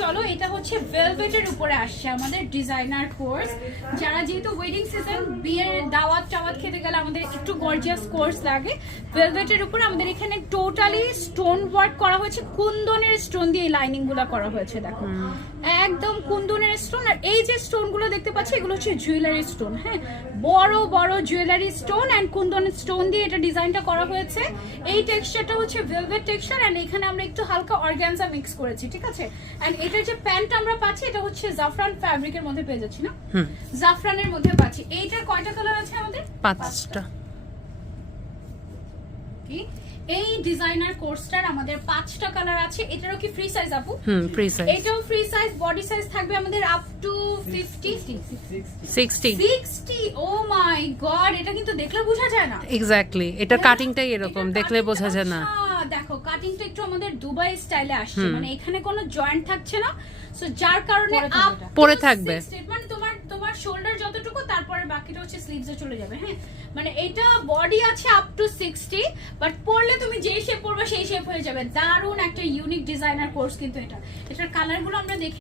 চলো, এটা হচ্ছে ভেলভেটের উপরে আসছে আমাদের ডিজাইনার কোর্স। যারা যেহেতু ওয়েডিং সিজন, বিয়ের দাওয়াত টাওয়াত খেতে গেলে আমাদের একটু গর্জিয়াস কোর্স লাগে, ভেলভেটের উপরে আমাদের এখানে টোটালি স্টোন ওয়ার্ক করা হয়েছে, কুন্দনের স্টোন দিয়ে এই লাইনিং গুলো করা হয়েছে। দেখো একদম কুন্দনের স্টোন। আর এই যে স্টোন গুলো দেখতে পাচ্ছি এগুলো হচ্ছে জুয়েলারি স্টোন। হ্যাঁ, বড় বড় জুয়েলারি স্টোন এন্ড কুন্দনের স্টোন দিয়ে এটা ডিজাইনটা করা হয়েছে। এই টেক্সচারটা হচ্ছে ভেলভেট টেক্সচার এন্ড এখানে আমরা একটু হালকা অর্গানজা মিক্স করেছি, ঠিক আছে। এন্ড এটার যে প্যান্ট আমরা পাচ্ছি এটা হচ্ছে জাফরান ফ্যাব্রিকের মধ্যে পেয়ে যাচ্ছি না, জাফরানের মধ্যে পাচ্ছি। এইটার কয়টা কালার আছে আমাদের? 5টা। কি এই ডিজাইনার কোর্সটার আমাদের 5টা কালার আছে। এটারও কি ফ্রি সাইজ আপু? Free size. এটাও ফ্রি সাইজ, বডি সাইজ থাকবে আমাদের up to 60। Oh my god, এটা কিন্তু দেখলে বোঝা যায় না। এক্স্যাক্টলি, এটা কাটিংটাই এরকম, দেখলে বোঝা যায় না। দেখো কাটিংটা একটু আমাদের দুবাই স্টাইলে আসছে, মানে এখানে কোনো জয়েন্ট থাকছে না, সো যার কারণে পরে থাকবে, মানে তোমার শোল্ডার যতটুকু, তারপরে বাকিটা হচ্ছে স্লিভসে চলে যাবে। হ্যাঁ, মানে এটা বডি আছে আপ টু 60, বাট পরলে তুমি যেই শেপ পরবে সেই শেপ হয়ে যাবে। দারুণ একটা ইউনিক ডিজাইনার কোর্স কিন্তু এটা। এটার কালারগুলো আমরা দেখি।